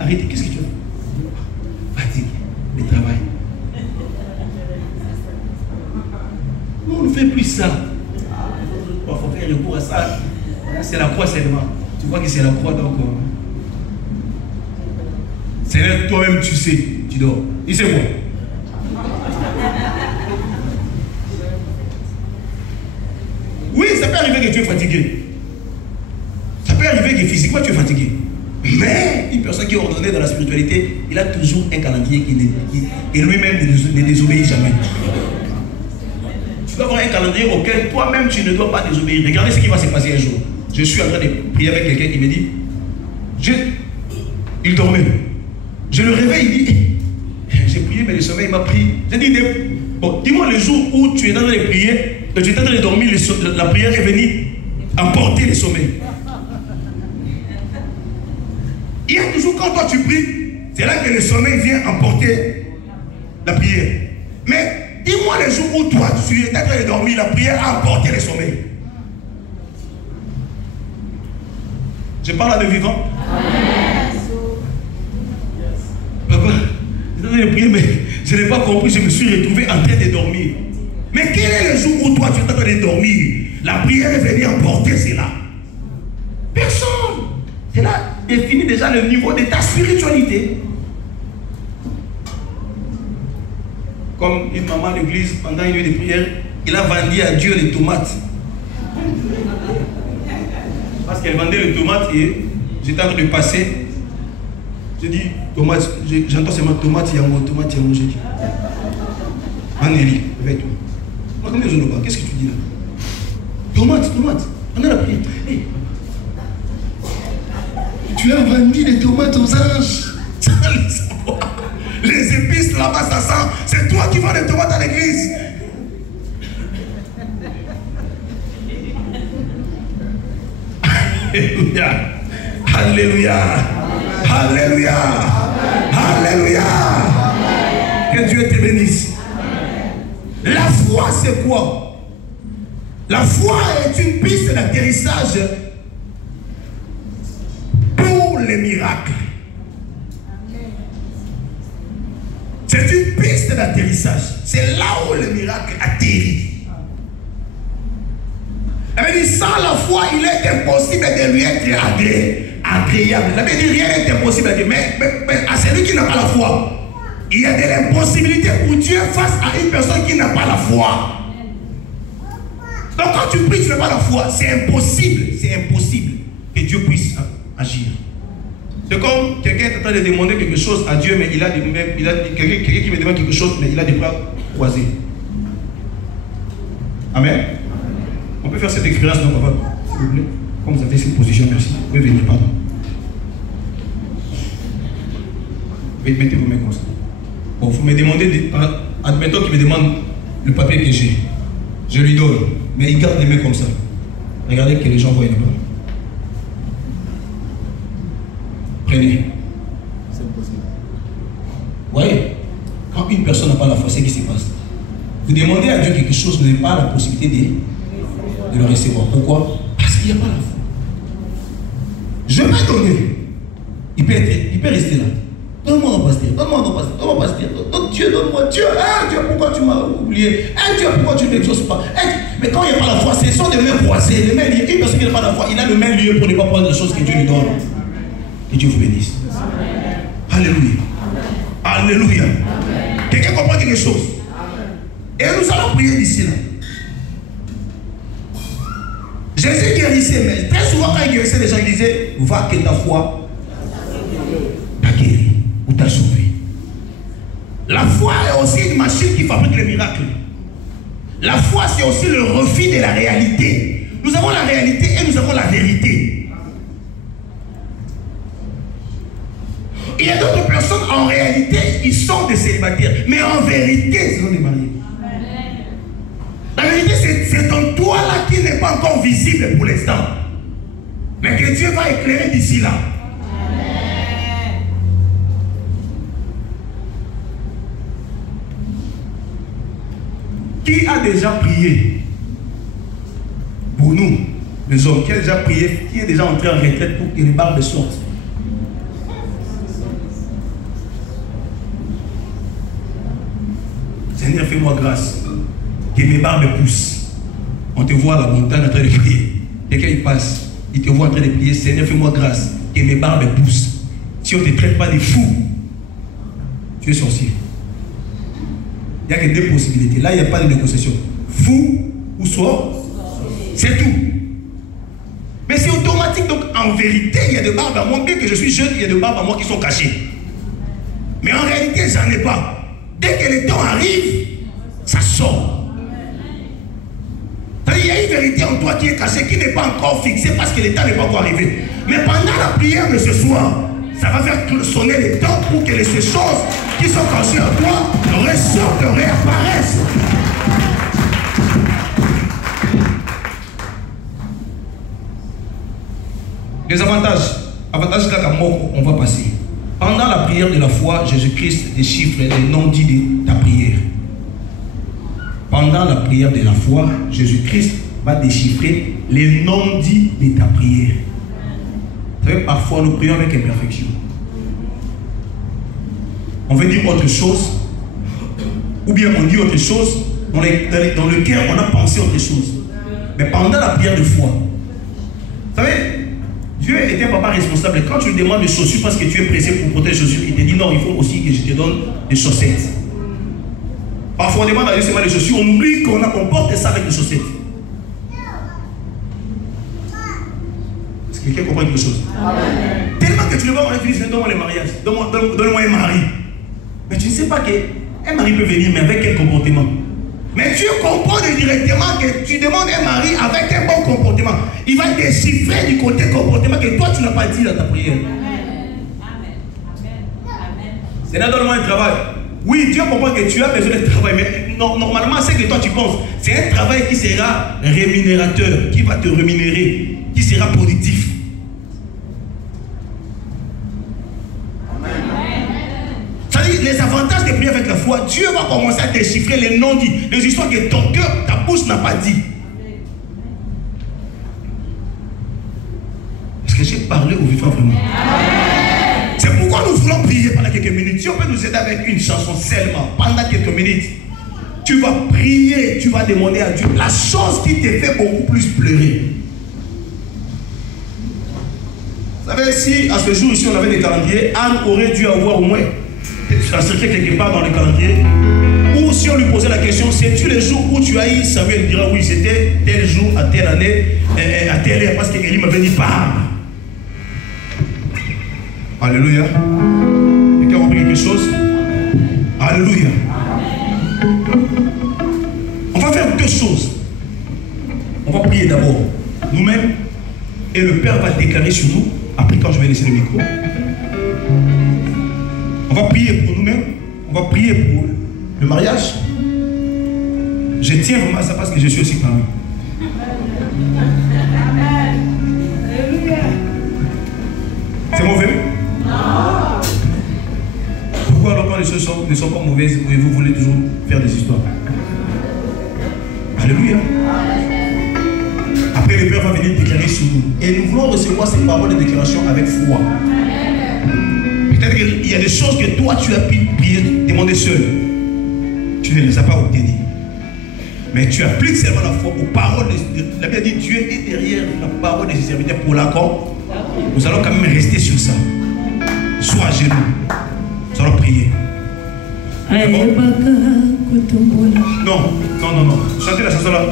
Arrêtez, qu'est-ce que tu as? Fatigue, le travail. On ne fait plus ça. Il faut faire recours à ça. C'est la croix seulement. Tu vois que c'est la croix, donc. C'est toi-même, tu sais, tu dors. Il sait quoi? Oui, ça peut arriver que tu es fatigué. Ça peut arriver que physiquement tu es fatigué. Mais une personne qui est ordonnée dans la spiritualité, il a toujours un calendrier et lui-même ne désobéit jamais. Tu dois avoir un calendrier auquel toi-même tu ne dois pas désobéir. Regardez ce qui va se passer un jour. Je suis en train de prier avec quelqu'un qui me dit, il dormait. Je le réveille, il dit, j'ai prié mais le sommeil m'a pris. J'ai dit, bon, dis-moi le jour où tu es en train de prier, que tu es en train de dormir, la prière est venue emporter le sommeil. Il y a toujours quand toi tu pries, c'est là que le sommeil vient emporter la prière. Mais dis-moi le jour où toi tu es en train de dormir, la prière a emporté le sommeil. Je parle à de vivant. Papa, je suis en train de prier, mais je n'ai pas compris, je me suis retrouvé en train de dormir. Mais quel est le jour où toi tu es en train de dormir? La prière est venue emporter cela. Personne. Cela définit déjà le niveau de ta spiritualité. Comme une maman d'église, pendant une nuit de prière, il a vendu à Dieu les tomates. Parce qu'elle vendait les tomates et j'étais en train de passer. J'ai dit, tomate, j'entends seulement tomate, yango, j'ai dit. Anélie, réveille-toi. Qu'est-ce que tu dis là? Tomate, on a la prière. Hey. Tu as vendu les tomates aux anges. Les épices là-bas, ça sent. C'est toi qui vends les tomates à l'église. Alléluia. Alléluia. Alléluia. Alléluia. Que Dieu te bénisse. La foi, c'est quoi? La foi est une piste d'atterrissage pour les miracles. C'est une piste d'atterrissage. C'est là où le miracle atterrit. Elle dit, sans la foi, il est impossible de lui être agréable. Ça veut dire rien n'est impossible à Dieu. Mais à celui qui n'a pas la foi, il y a de l'impossibilité pour Dieu face à une personne qui n'a pas la foi. Donc quand tu pries, tu n'as pas la foi, c'est impossible que Dieu puisse agir. C'est comme quelqu'un est en train de demander quelque chose à Dieu, mais quelqu'un qui me demande quelque chose, mais il a des bras croisés. Amen. On peut faire cette expérience, non, papa, s'il vous plaît. Comme vous avez cette position, merci. Vous pouvez venir, pardon. Mettez vos mains comme ça. Bon, vous me demandez, admettons qu'il me demande le papier que j'ai. Je lui donne, mais il garde les mains comme ça. Regardez que les gens voient là-bas. Prenez. C'est impossible. Vous voyez, quand une personne n'a pas la foi, c'est ce qui se passe. Vous demandez à Dieu quelque chose, vous n'avez pas la possibilité de le recevoir. Pourquoi? Parce qu'il n'y a pas la foi. Je vais donner. Il peut rester là. Donne-moi mon pasteur, donne-moi pasteur. Dieu, donne-moi. Dieu, Dieu, pourquoi tu m'as oublié? Dieu, pourquoi tu ne m'exauces pas? Mais quand il n'y a pas la foi, ce sont des mains croisées, les mains liées. Une personne qui n'a pas la foi, il a le même lieu pour ne pas prendre les choses que Dieu lui donne. Que Dieu vous bénisse. Alléluia. Alléluia. Quelqu'un comprend quelque chose? Et nous allons prier d'ici là. Jésus guérissait, mais très souvent quand il guérissait, les gens disaient, va que ta foi t'a guéri ou t'a sauvé. La foi est aussi une machine qui fabrique les miracles. La foi, c'est aussi le refus de la réalité. Nous avons la réalité et nous avons la vérité. Il y a d'autres personnes, en réalité, ils sont des célibataires, mais en vérité, ils sont des mariés. La vérité, c'est en toi là qui n'est pas encore visible pour l'instant. Mais que Dieu va éclairer d'ici là. Qui a déjà prié pour nous, les hommes? Qui a déjà prié, qui est déjà entré en retraite pour que les barbes sortent? Seigneur, fais-moi grâce. Que mes barbes poussent. On te voit à la montagne en train de prier. Quelqu'un il passe, il te voit en train de prier. Seigneur, fais-moi grâce. Que mes barbes poussent. Si on ne te traite pas de fou, tu es sorcier. Il n'y a que deux possibilités. Là, il n'y a pas de négociation. Fou ou sort, c'est tout. Mais c'est automatique. Donc, en vérité, il y a des barbes à moi. Bien que je suis jeune, il y a des barbes à moi qui sont cachées. Mais en réalité, j'en ai pas. Dès que le temps arrive, ça sort. Il y a une vérité en toi qui est cachée, qui n'est pas encore fixée parce que le temps n'est pas encore arrivé. Mais pendant la prière de ce soir, ça va faire sonner le temps pour que ces choses qui sont cachées en toi ressortent, réapparaissent. Les avantages là, on va passer. Pendant la prière de la foi, Jésus-Christ déchiffre les non-dits de ta prière. Pendant la prière de la foi, Jésus-Christ va déchiffrer les non-dits de ta prière. Vous savez, parfois nous prions avec imperfection. On veut dire autre chose, ou bien on dit autre chose, dans le cœur on a pensé autre chose. Mais pendant la prière de foi, vous savez, Dieu est un papa responsable. Quand tu lui demandes des chaussures parce que tu es pressé pour porter des chaussures, il te dit non, il faut aussi que je te donne des chaussettes. Parfois on demande à Dieu seulement les chaussures, on oublie qu'on porte ça avec les chaussettes. Est-ce que quelqu'un comprend quelque chose? Amen. Tellement que tu ne vas pas dire, donne-moi le mariage, donne-moi un mari. Mais tu ne sais pas qu'un mari peut venir, mais avec quel comportement? Mais Dieu comprend directement que tu demandes un mari avec un bon comportement. Il va déchiffrer du côté comportement que toi tu n'as pas dit dans ta prière. Seigneur, donne-moi un travail. Oui, Dieu comprend que tu as besoin de travail, mais normalement, c'est que toi tu penses. C'est un travail qui sera rémunérateur, qui va te rémunérer, qui sera productif. C'est-à-dire, les avantages de prier avec la foi, Dieu va commencer à déchiffrer les non-dits, les histoires que ton cœur, ta bouche n'a pas dit. Est-ce que j'ai parlé au vivant vraiment? C'est pourquoi nous voulons prier. prier pendant quelques minutes. Si on peut nous aider avec une chanson seulement, pendant quelques minutes, tu vas prier, tu vas demander à Dieu la chose qui te fait beaucoup plus pleurer. Vous savez, si à ce jour ici on avait des calendriers, Anne aurait dû avoir au moins inscrit quelque part dans le calendrier. Ou si on lui posait la question, sais-tu les jours où tu as eu Samuel, il dira oui, c'était tel jour, à telle année, à telle heure, parce qu'Élie m'avait dit parle. Alléluia. Quelqu'un a compris quelque chose? Alléluia. On va faire deux choses. On va prier d'abord nous-mêmes et le Père va déclarer sur nous. Après, quand je vais laisser le micro, on va prier pour nous-mêmes. On va prier pour le mariage. Je tiens vraiment à ça parce que je suis aussi parmi. C'est mauvais? Non. Pourquoi alors quand les choses ne sont pas mauvaises et vous voulez toujours faire des histoires? Alléluia. Après le Père va venir déclarer sur nous. Et nous voulons recevoir ces paroles de déclaration avec foi. Peut-être qu'il y a des choses que toi tu as pu prier, demander seul. Tu ne les as pas obtenues. Mais tu appliques seulement la foi aux paroles. La Bible dit Dieu est derrière la parole de ses serviteurs pour l'accord. Nous allons quand même rester sur ça. Sois à genoux. Nous allons prier. Bon? Non. Chantez la chanson là.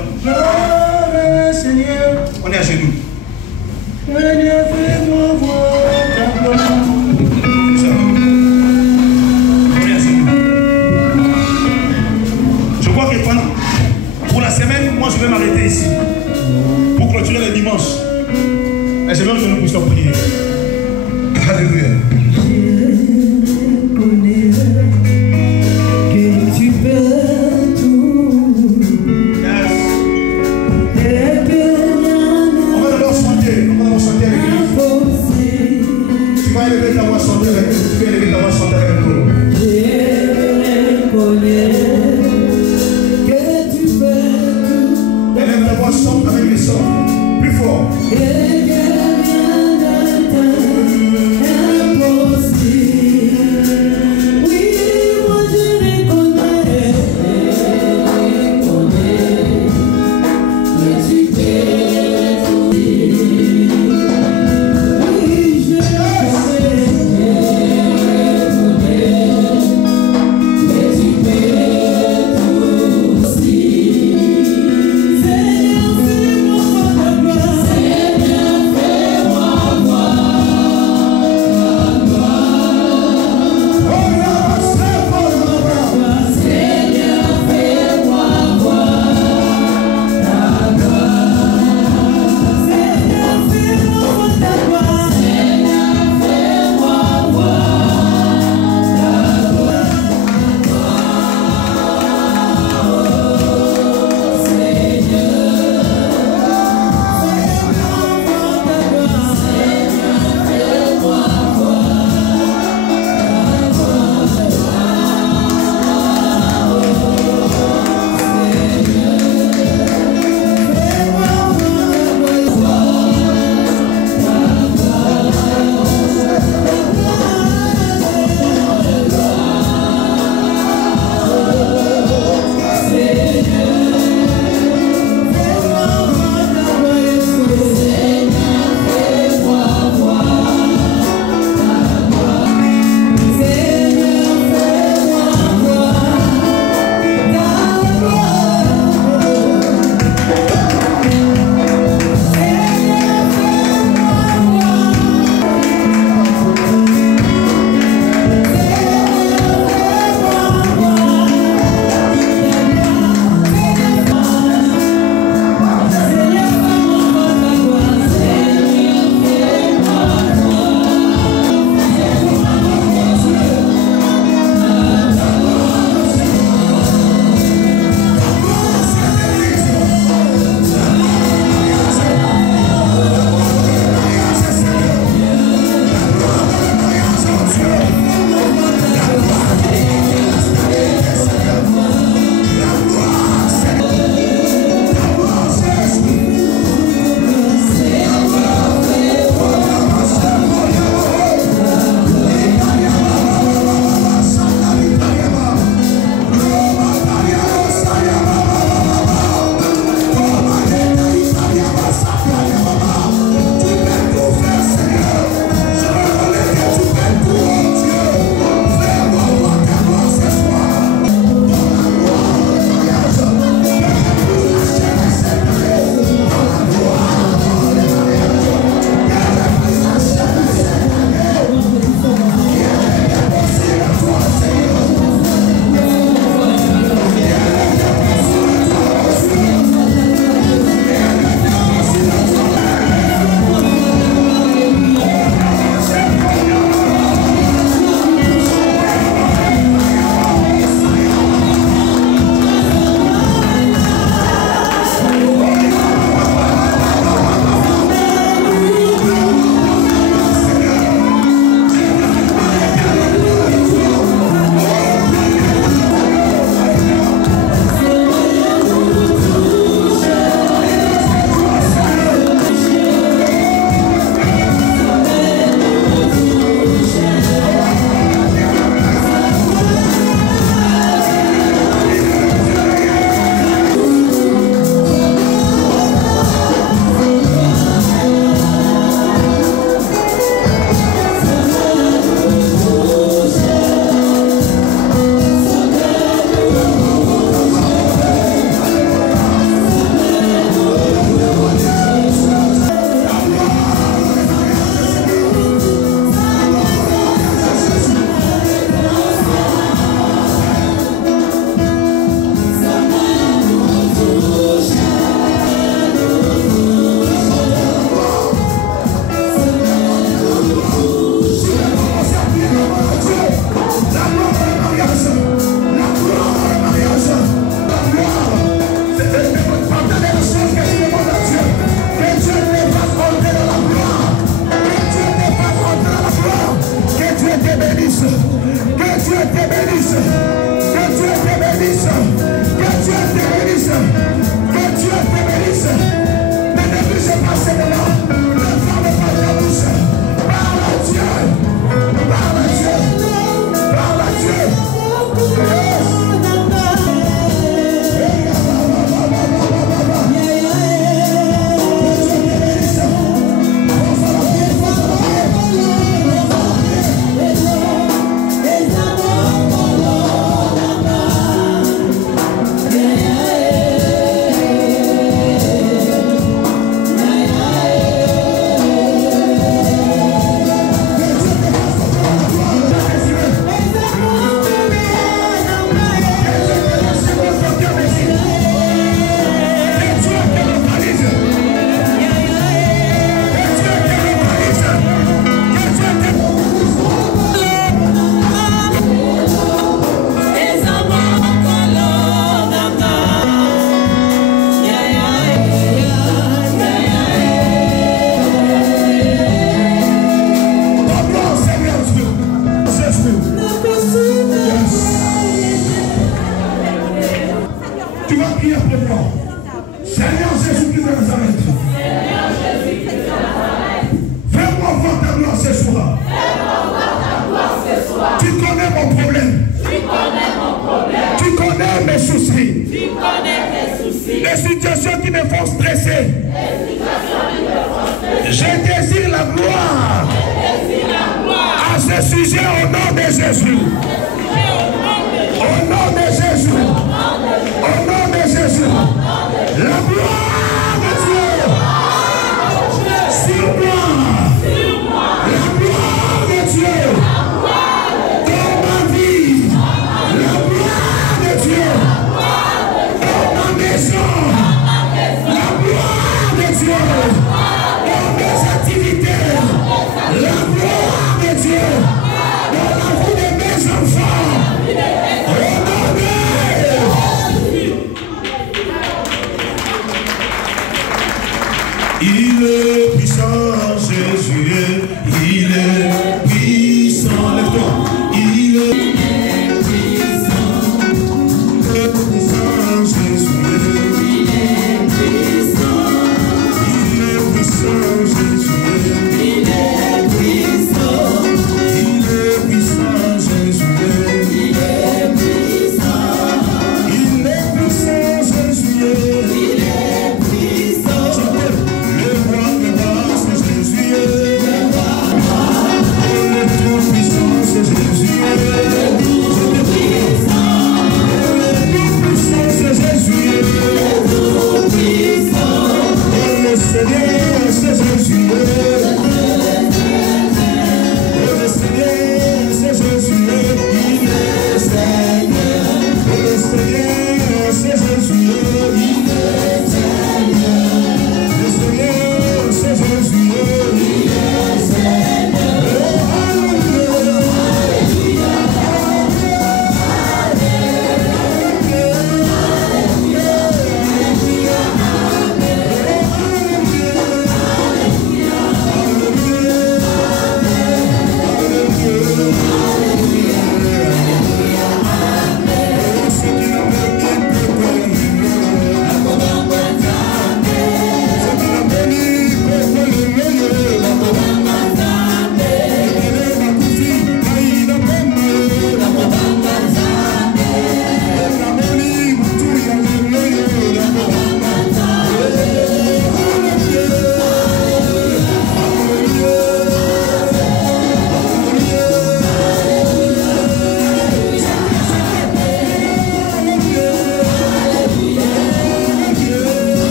Seigneur, on est à genoux. Seigneur, fais-moi voir ta gloire. C'est ça. On est à genoux. Je crois que pour la semaine, moi je vais m'arrêter ici. Pour clôturer le dimanche. Et c'est là que nous puissions prier. Alléluia. Plus fort. Seigneur, me font stresser. Je désire la gloire. À ce sujet, au nom de Jésus. Au nom de Jésus. Au nom de Jésus. La gloire de Dieu. Sur moi. La gloire de Dieu. Dans ma vie. La gloire de Dieu. Dans ma maison. La gloire de Dieu. Dans mes activités. La gloire de Dieu. Dans la vie de mes enfants.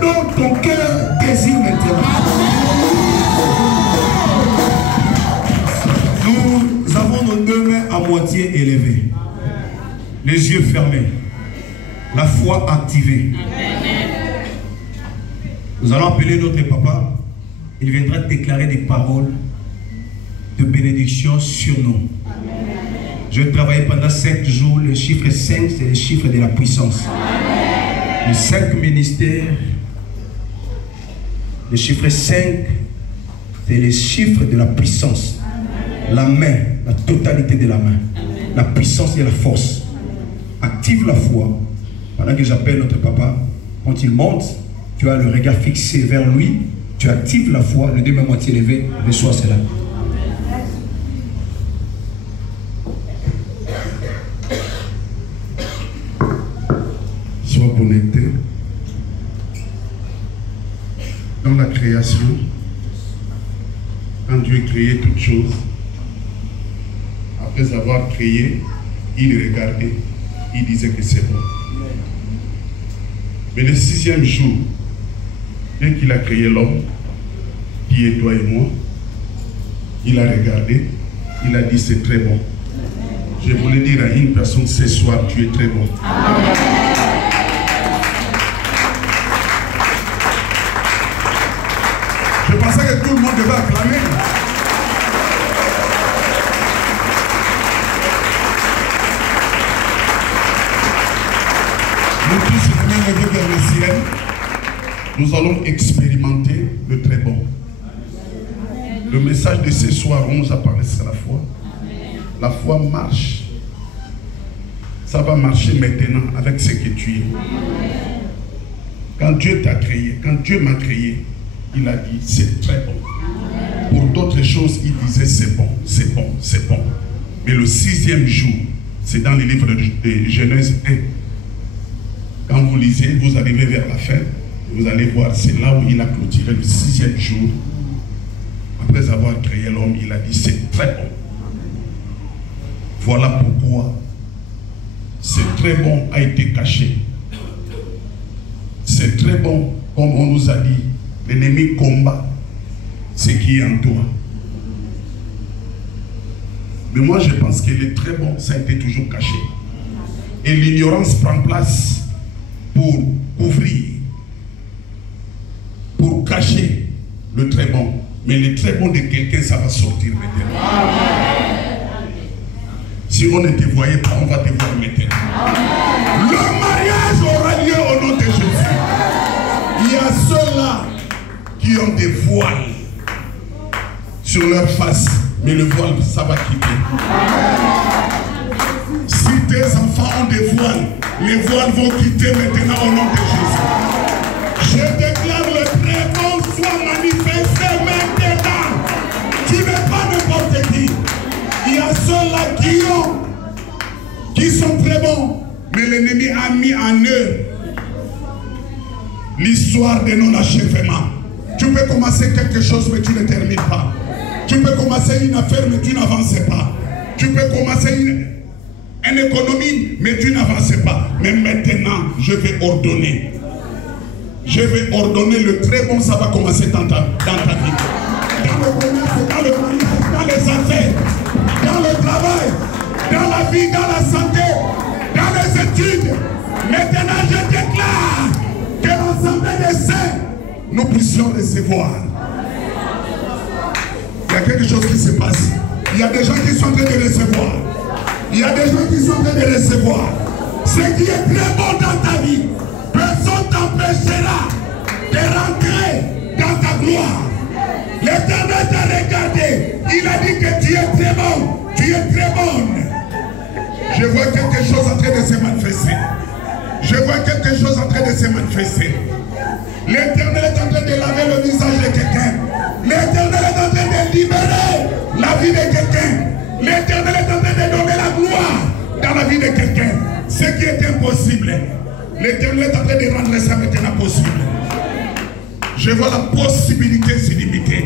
dont ton cœur désire maintenant. Nous avons nos deux mains à moitié élevées, les yeux fermés, la foi activée. Nous allons appeler notre papa. Il viendra déclarer des paroles de bénédiction sur nous. Je travaillais pendant 7 jours. Le chiffre 5, c'est le chiffre de la puissance. Les 5 ministères. Le chiffre 5, c'est le chiffre de la puissance. La main, la totalité de la main. La puissance et la force. Active la foi. Pendant que j'appelle notre papa, quand il monte, tu as le regard fixé vers lui. Tu actives la foi, les deux mains moitié levées, reçois cela. Sois connecté dans la création. Quand Dieu créait toutes choses, après avoir créé, il regardait, il disait que c'est bon. Mais le 6e jour, dès qu'il a créé l'homme, qui est toi et moi, il a regardé, il a dit c'est très bon. Je voulais dire à une personne ce soir, tu es très bon. Je pensais que tout le monde devait acclamer. Nous tous, nous venons vers le ciel. Nous allons expérimenter le très bon. Le message de ce soir, on nous a parlé sur la foi. La foi marche. Ça va marcher maintenant avec ce que tu es. Quand Dieu t'a créé, quand Dieu m'a créé, il a dit c'est très bon. Pour d'autres choses, il disait c'est bon, c'est bon, c'est bon. Mais le 6e jour, c'est dans le livre de Genèse 1. Quand vous lisez, vous arrivez vers la fin. Vous allez voir, c'est là où il a clôturé le 6e jour. Après avoir créé l'homme, il a dit c'est très bon. Voilà pourquoi ce très bon a été caché. C'est très bon, comme on nous a dit, l'ennemi combat ce qui est en toi. Mais moi je pense que le très bon, ça a été toujours caché. Et l'ignorance prend place pour couvrir, pour cacher le très bon. Mais le très bon de quelqu'un, ça va sortir maintenant. Si on ne te voyait pas, on va te voir maintenant. Le mariage aura lieu au nom de Jésus. Il y a ceux-là qui ont des voiles sur leur face, mais le voile, ça va quitter. Si tes enfants ont des voiles, les voiles vont quitter maintenant au nom de Jésus. Je déclare le très bon soit manifesté maintenant. Tu n'es pas n'importe qui. Il y a ceux-là qui sont très bons, mais l'ennemi a mis en eux l'histoire de non-achèvement. Tu peux commencer quelque chose, mais tu ne termines pas. Tu peux commencer une affaire, mais tu n'avances pas. Tu peux commencer une économie, mais tu n'avances pas. Mais maintenant, je vais ordonner. Je vais ordonner le très bon, ça va commencer dans ta vie. Dans le commerce, dans le mariage, dans les affaires, dans le travail, dans la vie, dans la santé, dans les études. Maintenant, je déclare que l'ensemble des saints, nous puissions recevoir. Il y a quelque chose qui se passe. Il y a des gens qui sont en train de recevoir. Il y a des gens qui sont en train de recevoir. Ce qui est très bon dans ta vie, personne t'empêchera de rentrer dans ta gloire. L'Éternel t'a regardé. Il a dit que tu es très bon. Tu es très bonne. Je vois quelque chose en train de se manifester. Je vois quelque chose en train de se manifester. L'Éternel est en train de laver le visage de quelqu'un. L'Éternel est en train de libérer la vie de quelqu'un. L'Éternel est en train de donner la gloire dans la vie de quelqu'un. Ce qui est impossible, l'Éternel est en train de rendre ça maintenant possible. Je vois la possibilité illimitée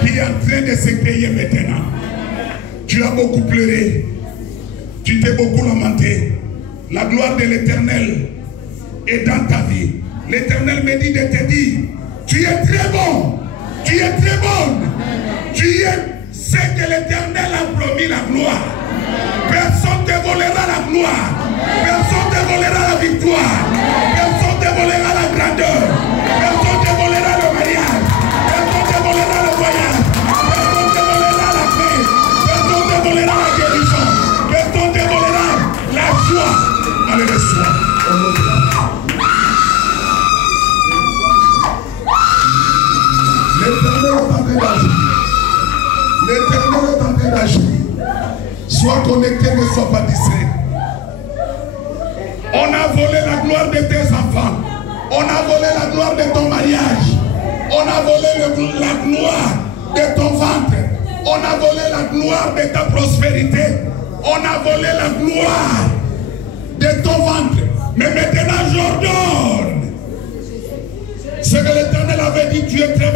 qui est en train de se créer maintenant. Tu as beaucoup pleuré. Tu t'es beaucoup lamenté. La gloire de l'Éternel est dans ta vie. L'Éternel me dit de te dire, tu es très bon, tu es très bonne, tu es ce que l'Éternel a promis, la gloire. Personne ne te volera la gloire, personne ne te volera la victoire, personne ne te volera la grandeur, personne ne te volera le mariage, personne ne te volera le voyage, personne ne te volera la paix, personne ne te volera la guérison, personne ne te volera la joie. Allez, le soir. L'Éternel est en train d'agir. L'Éternel est en train d'agir. Sois connecté, ne sois pas distrait. On a volé la gloire de tes enfants. On a volé la gloire de ton mariage. On a volé la gloire de ton ventre. On a volé la gloire de ta prospérité. On a volé la gloire de ton ventre. Mais maintenant, j'ordonne. Ce que l'Éternel avait dit, tu es très